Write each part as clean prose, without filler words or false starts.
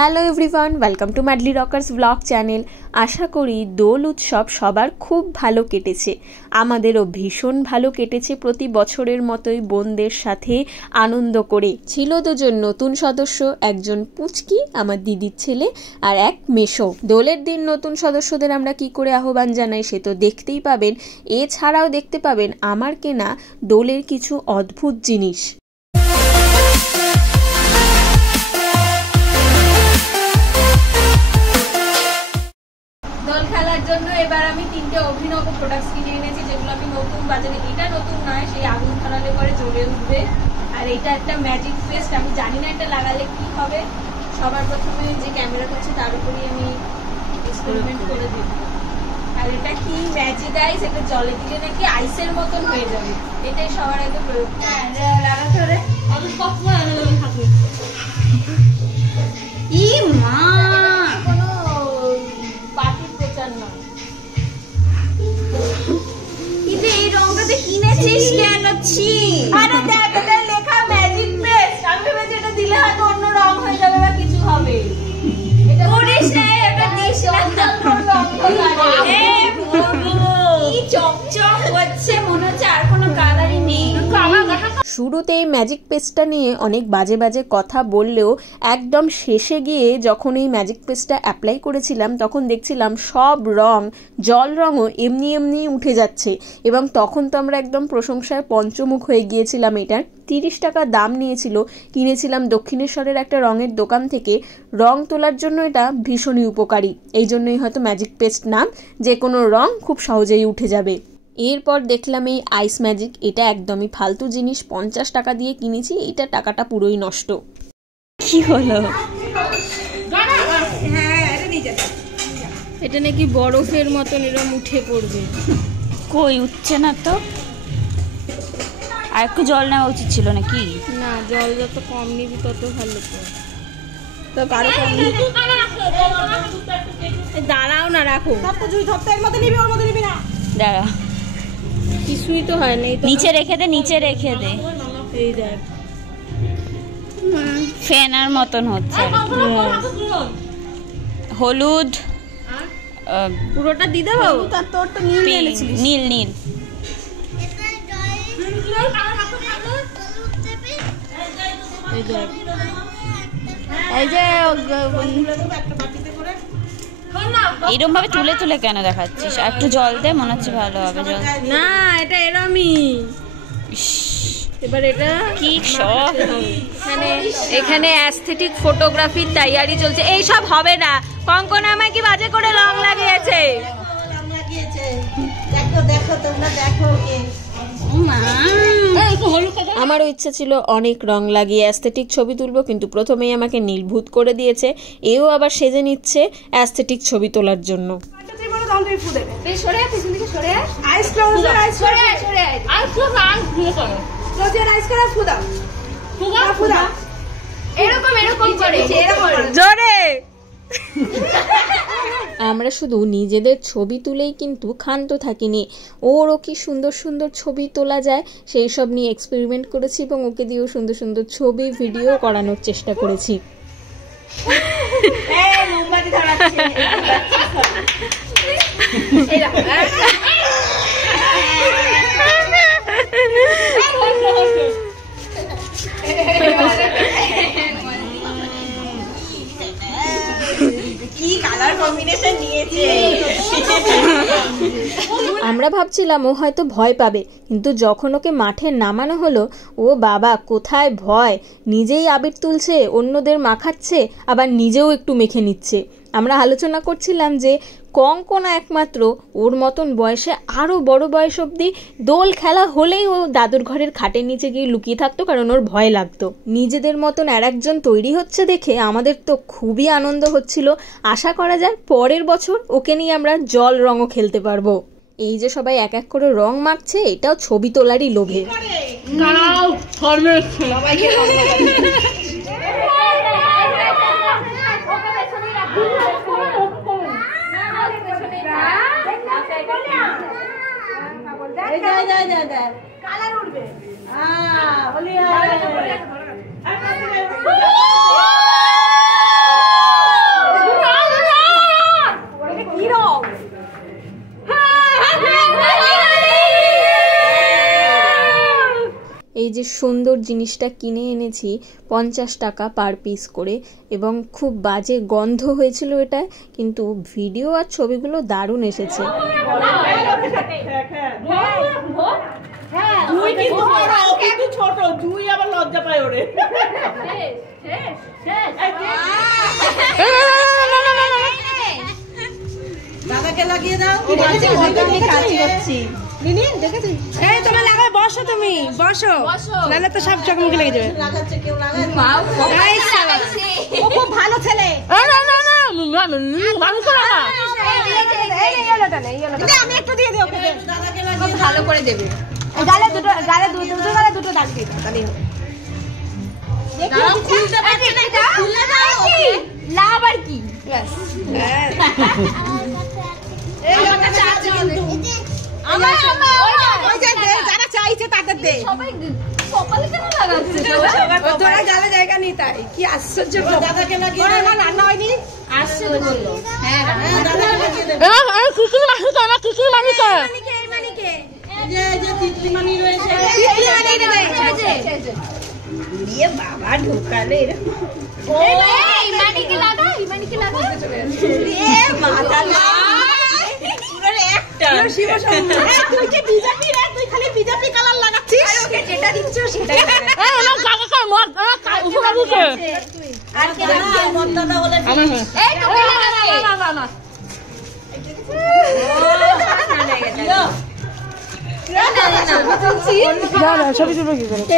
Hello everyone, welcome to Madly Rockers blog channel. আশা করি দোল উৎসব সবার খুব ভালো কেটেছে, আমাদেরও ভীষণ ভালো কেটেছে। প্রতি বছরের মতোই বোনদের সাথে আনন্দ করে। ছিল দুজন নতুন সদস্য, একজন পুচকি আমার দিদির ছেলে আর এক মেশো। দোলের দিন নতুন সদস্যদের আমরা কি করে আহ্বান জানাই সে তো দেখতেই পাবেন। এছাড়াও দেখতে পাবেন আমার কেনা দোলের কিছু অদ্ভুত জিনিস। দোল খেলার জন্য এবার আমি 3টে অভিনব প্রোডাক্টস কিনে এনেছি, যেগুলো আমি নতুন বাজারে, এটা নতুন নয়, সেই আগুন ধরালে পরে জ্বলে উঠবে। আর এটা একটা ম্যাজিক পেস্ট, আমি জানি না এটা লাগালে কি হবে। সবার প্রথমে যে ক্যামেরা করছে তার উপরই আমি এক্সপেরিমেন্ট করে দিই। আর এটা কি ম্যাজিক আইস, এটা জলে দিলে নাকি আইসের মতন হয়ে যাবে, এটাই সবার আগে প্রয়োগ। লাগাতে হবে আমি কখন থাকি ই মা কিনেছিস কেন? আরে দেখ এটা লেখা ম্যাজিক পেস্ট, আমি ভেবেছি এটা দিলে হয়তো অন্য রং হয়ে যাবে বা কিছু হবে। এটা করিস না, এটা দিস না, রং হবে। কি চকচক হচ্ছে, মনে হচ্ছে আর কোনো কালারই নেই। শুরুতে এই ম্যাজিক পেস্টটা নিয়ে অনেক বাজে বাজে কথা বললেও একদম শেষে গিয়ে যখন এই ম্যাজিক পেস্টটা অ্যাপ্লাই করেছিলাম তখন দেখছিলাম সব রং, জল রঙও এমনি এমনি উঠে যাচ্ছে। এবং তখন তো আমরা একদম প্রশংসায় পঞ্চমুখ হয়ে গিয়েছিলাম। এটার 30 টাকা দাম নিয়েছিল। কিনেছিলাম দক্ষিণেশ্বরের একটা রঙের দোকান থেকে। রং তোলার জন্য এটা ভীষণই উপকারী, এই জন্যই হয়তো ম্যাজিক পেস্ট নাম। যে কোনো রং খুব সহজেই উঠে যাবে। এরপর দেখলাম এই আইস ম্যাজিক, এটা একদমই ফালতু জিনিস, 50 টাকা দিয়ে কিনেছি, এটা টাকাটা পুরোই নষ্ট। কি হলো? এটা নাকি বরফের মতন এরকম উঠে পড়বে। কই উঠছে না তো, আর একটু জল নেওয়া উচিত ছিল নাকি? না, জল যত কম নিবি তত ভালো। তো কারো কম দাঁড়াও না, রাখো। দাঁড়া, কিছুই তো হয় না। নিচে রেখে দে, নিচে রেখে দে। এই দেখ ফেনার মতন হচ্ছে। হলুদ পুরোটা দিয়ে দেবো। নীল নীল এরকম ভাবে তুলে তুলে কেন দেখাচ্ছিস? একটু জল দে, মনে হচ্ছে ভালো হবে। জল না, এটা এরমই। এবার এটা কি সব এখানে অ্যাস্থেটিক ফটোগ্রাফির তৈরি চলছে। এই সব হবে না। কঙ্কনা আমায় কি বাজে করে রং লাগিয়েছে। দেখো দেখো তোমরা দেখো। আমারও ইচ্ছা ছিল অনেক রং লাগিয়ে অ্যাস্থেটিক ছবি তুলবো, কিন্তু প্রথমেই আমাকে নীলভূত করে দিয়েছে। এও আবার সেজে নিচ্ছে অ্যাস্থেটিক ছবি তোলার জন্য। আমরা শুধু নিজেদের ছবি তুলেই কিন্তু ক্ষান্ত থাকিনি, ওরও কি সুন্দর সুন্দর ছবি তোলা যায় সেই সব নিয়ে এক্সপেরিমেন্ট করেছি এবং ওকে দিয়েও সুন্দর সুন্দর ছবি ভিডিও করানোর চেষ্টা করেছি। আমরা ভাবছিলাম ও হয়তো ভয় পাবে, কিন্তু যখন ওকে মাঠে নামানো হলো, ও বাবা কোথায় ভয়! নিজেই আবির তুলছে, অন্যদের মাখাচ্ছে, আবার নিজেও একটু মেখে নিচ্ছে। আমরা আলোচনা করছিলাম যে কঙ্কনা একমাত্র ওর মতন বয়সে আরও বড় বয়স অবধি দোল খেলা হলেই ও দাদুর ঘরের খাটের নিচে গিয়ে লুকিয়ে থাকতো, কারণ ওর ভয় লাগতো। নিজেদের মতন আর একজন তৈরি হচ্ছে দেখে আমাদের তো খুবই আনন্দ হচ্ছিল। আশা করা যায় পরের বছর ওকে নিয়ে আমরা জল রঙও খেলতে পারবো। এই যে সবাই এক এক করে রং মাখছে, এটাও ছবি তোলারই লোভে। কালার উঠবে। যে সুন্দর জিনিসটা কিনে এনেছি 50 টাকা পার পিস করে, এবং খুব বাজে গন্ধ হয়েছিল এটা, কিন্তু ভিডিও আর ছবিগুলো দারুণ এসেছে। ছোট জুই আবার লজ্জা পায় ওরে। দাদাকে লাগিয়ে দাও। তোমরা লাগাবে, বসো তুমি, বসো, নাহলে তো সব চকমুখে লেগে যাবে। খুব ভালো ছেলে। আমি একটু দিয়ে দিই ওকে, ভালো করে দেবে। গালে দুটো দাগ দিয়ে দাও, তাহলেই হবে। লাভ আর কি, যারা চাইছে তাদের দে। তোরা গালে জায়গা নেই, তাই কি আশ্চর্য। দাদাকে লাগিয়ে দাও। রান্না হয়নি, আসছে বললো। হ্যাঁ, দাদাকে লাগিয়ে দাও। যে তিতলি মানি রয়েছে, বাবা ঢোকালে তুই খালি বিজেপি কালার লাগাচ্ছিস, যেটা দিচ্ছ সেটা।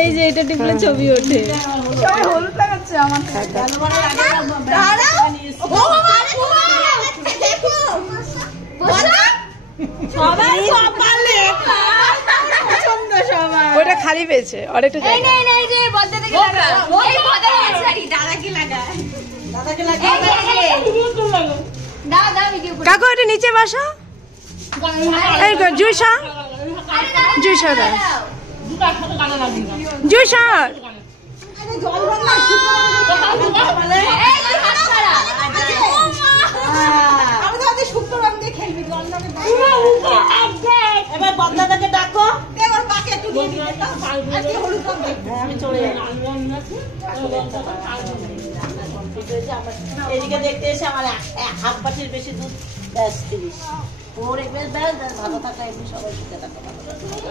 এই যে এটা টিপলে ছবি ওঠে। সবাই হলুদ লাগাচ্ছে আমার ওটা খালি পেয়েছে অনেকটা। কাকু এটা নিচে বসো। এই জুইসা জুইসা জুইসা এবার বদলাটাকে ডাকো। আমি চলে যাই। এদিকে দেখতে এসে আমার হাফ বাটির বেশি দুধ, ব্যাস 30। ওর একবার ব্যাস ভালো থাকা, এমনি সবাই সুখে থাকা।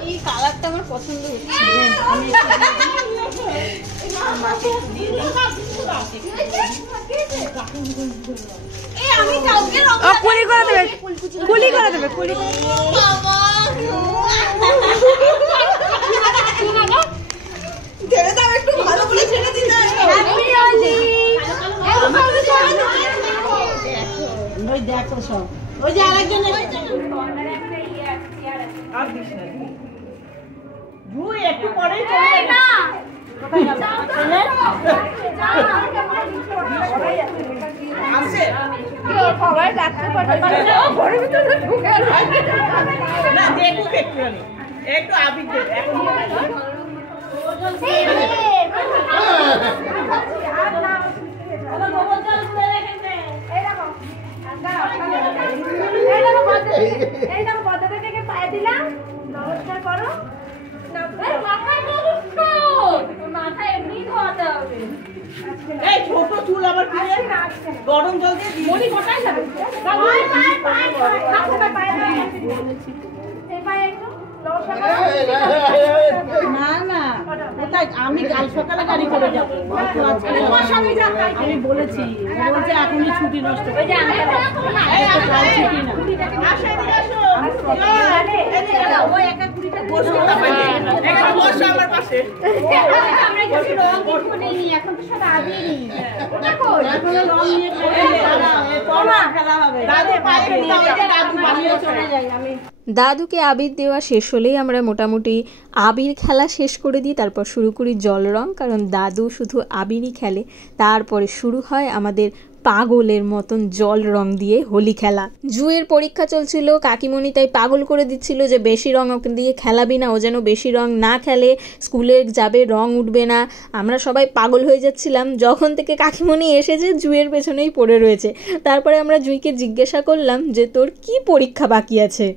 এই কালারটা আমার পছন্দ হচ্ছে। আমি কাউকে কুলি করে দেবে, কুলি করে দেবে, কুলি ছেড়ে দাও, একটু ভালো করে ছেড়ে দিতে। ওই দেখো সব, ওই যে আরেকজন একটু পরেই চলে না। একটু আবির নমস্কার করো, মাথায় এমনি ধোয়াতে হবে। এই ছোট চুল আবার গরম জল দিয়ে মনি কোথায় যাবে? না না, কোথায়? আমি কাল সকালে গাড়ি করে যাবো। আমি বলেছি, বলছে এখনই ছুটি নষ্ট করে। দাদুকে আবির দেওয়া শেষ হলেই আমরা মোটামুটি আবির খেলা শেষ করে দিই, তারপর শুরু করি জল রং, কারণ দাদু শুধু আবিরই খেলে। তারপরে শুরু হয় আমাদের পাগলের মতন জল রং দিয়ে হোলি খেলা। জুয়ের পরীক্ষা চলছিল, কাকিমণি তাই পাগল করে দিচ্ছিল যে বেশি রং ওকে দিয়ে খেলাবি না, ও যেন বেশি রং না খেলে, স্কুলে যাবে রং উঠবে না। আমরা সবাই পাগল হয়ে যাচ্ছিলাম। যখন থেকে কাকিমণি এসেছে জুয়ের পেছনেই পড়ে রয়েছে। তারপরে আমরা জুইকে জিজ্ঞাসা করলাম যে তোর কি পরীক্ষা বাকি আছে।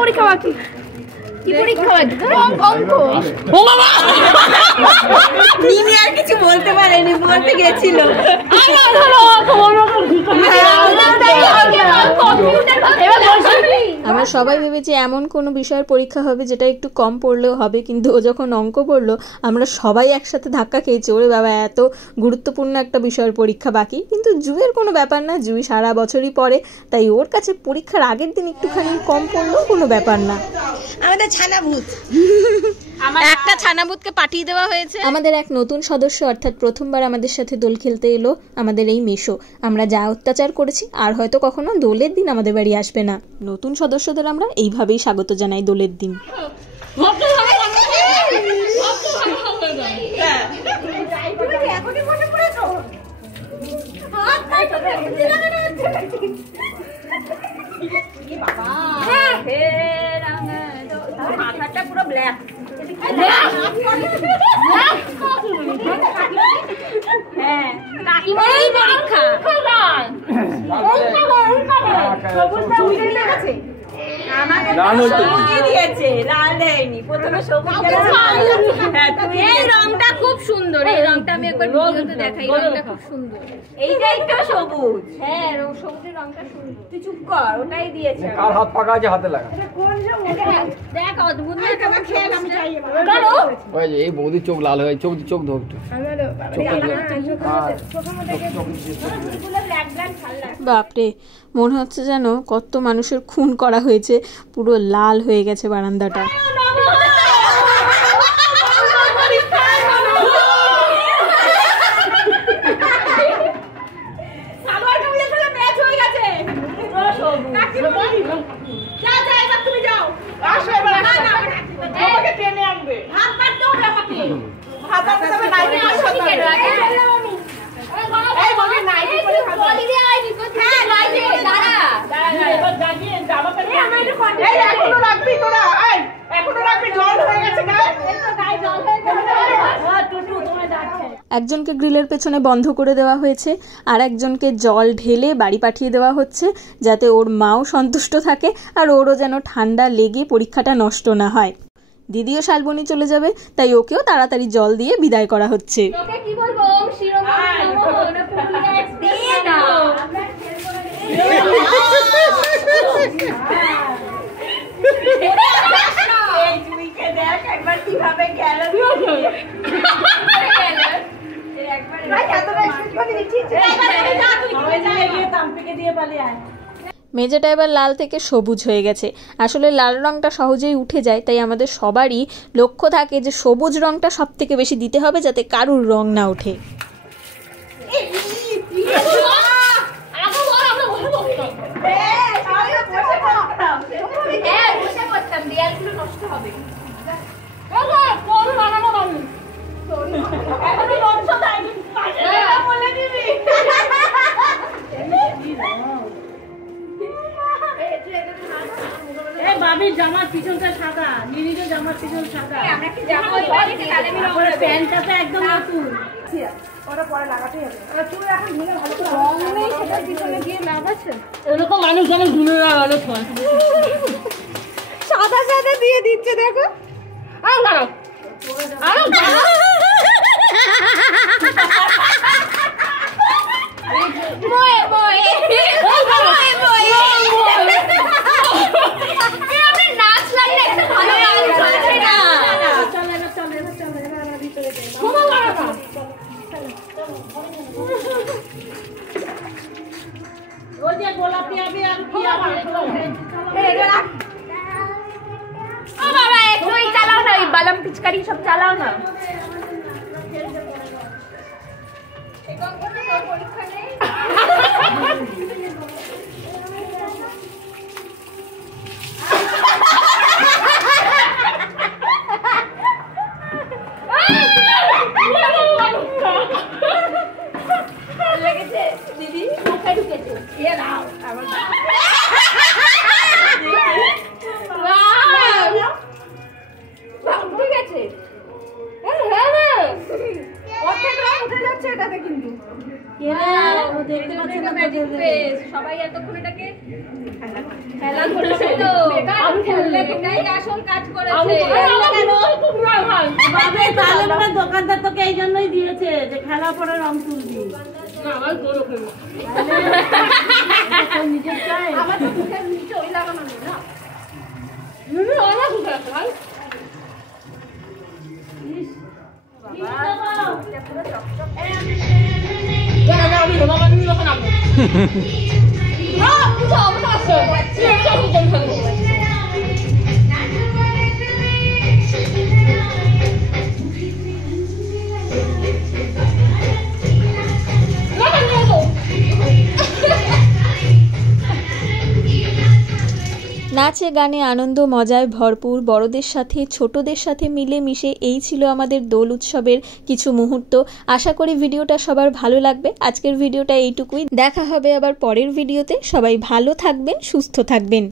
পরীক্ষা বাকি। কি পরীক্ষা বাকি? অঙ্ক। ও বাবা, মিমি আর কিছু বলতে পারেনি, বলতে গেছিল। আমরা সবাই ভেবেছি এমন কোনো বিষয়ের পরীক্ষা হবে যেটা একটু কম পড়লেও হবে, কিন্তু ও যখন অঙ্ক পড়লো আমরা সবাই একসাথে ধাক্কা খেয়েছি, ওরে বাবা এত গুরুত্বপূর্ণ একটা বিষয়ের পরীক্ষা বাকি। কিন্তু জুয়ের কোনো ব্যাপার না, জুই সারা বছরই পড়ে, তাই ওর কাছে পরীক্ষার আগের দিন একটুখানি কম পড়লেও কোনো ব্যাপার না। আমাদের ছানাভূত, একটা ছানাবুতকে পাঠিয়ে দেওয়া হয়েছে। আমাদের এক নতুন সদস্য অর্থাৎ প্রথমবার আমাদের সাথে দোল খেলতে এলো আমাদের এই মেশো। আমরা যা অত্যাচার করেছি আর হয়তো কখনো দোলের দিন আমাদের বাড়ি আসবে না। নতুন সদস্যদের আমরা এইভাবেই স্বাগত জানাই দোলের দিন। মাথাটা পুরো ব্ল্যাক। হ্যাঁ, কাকিমারই পরীক্ষা। সবুজই দিয়েছে, লাল দেয়নি। প্রথমে সবুজ এই রংটা খুব সুন্দর, এই রংটা আমি একবার ভিডিওতে দেখাই, রংটা খুব সুন্দর। এইটাই তো সবুজ। হ্যাঁ, সবুজের রংটা সুন্দর। তুই চুপ কর, ওটাই দিয়েছে। কার হাত পাকা আছে হাতে লাগা। দেখ অদ্ভুত না, কেমন খেল আমি চাই। ওই যে এই বৌদির চোখ লাল হয়ে, চোখ ধোক একটু। বাপরে, মনে হচ্ছে যেন কত মানুষের খুন করা হয়েছে, পুরো লাল হয়ে গেছে বারান্দাটা। একজনকে গ্রিলের পেছনে বন্ধ করে দেওয়া হয়েছে, আর একজনকে জল ঢেলে বাড়ি পাঠিয়ে দেওয়া হচ্ছে যাতে ওর মাও সন্তুষ্ট থাকে আর ওরও যেন ঠান্ডা লেগে পরীক্ষাটা নষ্ট না হয়। দিদিও শালবনি চলে যাবে, তাই ওকেও তাড়াতাড়ি জল দিয়ে বিদায় করা হচ্ছে। কি বলবো? ওম শিরোমণি নমঃ, না পুরীর দিয়ে দাও। এই জুইকে দেখ একবার কিভাবে গেল। মেঝেটা এবার লাল থেকে সবুজ হয়ে গেছে। আসলে লাল রংটা সহজেই উঠে যায়, তাই আমাদের সবারই লক্ষ্য থাকে যে সবুজ রংটা সব থেকে বেশি দিতে হবে যাতে কারুর রং না ওঠে। বাবির জামার পিছনটা সাদা, নীলির জামার পিছন সাদা। আমরা কি জামা পরে তাহলে আমি রং প্যান্টটা তো একদম নতুন। ওটা পরে লাগাতেই হবে। চুল এখন ধুলে ভালো করে রং নেই, সেটা পিছনে দিয়ে লাভ আছে? এরকম মানুষ যেমন ধুলে লাগালো সাদা সাদা দিয়ে দিচ্ছে, দেখো। গোলাপি হবে আর কি হবে? চালাও না, এই বালাম পিচকারি সব চালাও না। দিদি কোথায় ঢুকেছে? ইয়ে নাও আমার ঠিক আছে। দেখতে পাচ্ছি না, সবাই এতক্ষণ এটাকে খেলা করেছে তো আমি খেললে এটাই আসল কাজ করেছে তাহলে মানে দোকানদার তোকে এই জন্যই দিয়েছে যে খেলা পরে রং তুলবি নিজের চাই আমার তো মুখের নিচে ওই লাগানো নেই না অনেক মুখে আছে ভাই নাচে গানে আনন্দ মজায় ভরপুর, বড়দের সাথে ছোটদের সাথে মিলে মিশে এই ছিল আমাদের দোল উৎসবের কিছু মুহূর্ত। আশা করি ভিডিওটা সবার ভালো লাগবে। আজকের ভিডিওটা এইটুকুই, দেখা হবে আবার পরের ভিডিওতে। সবাই ভালো থাকবেন, সুস্থ থাকবেন।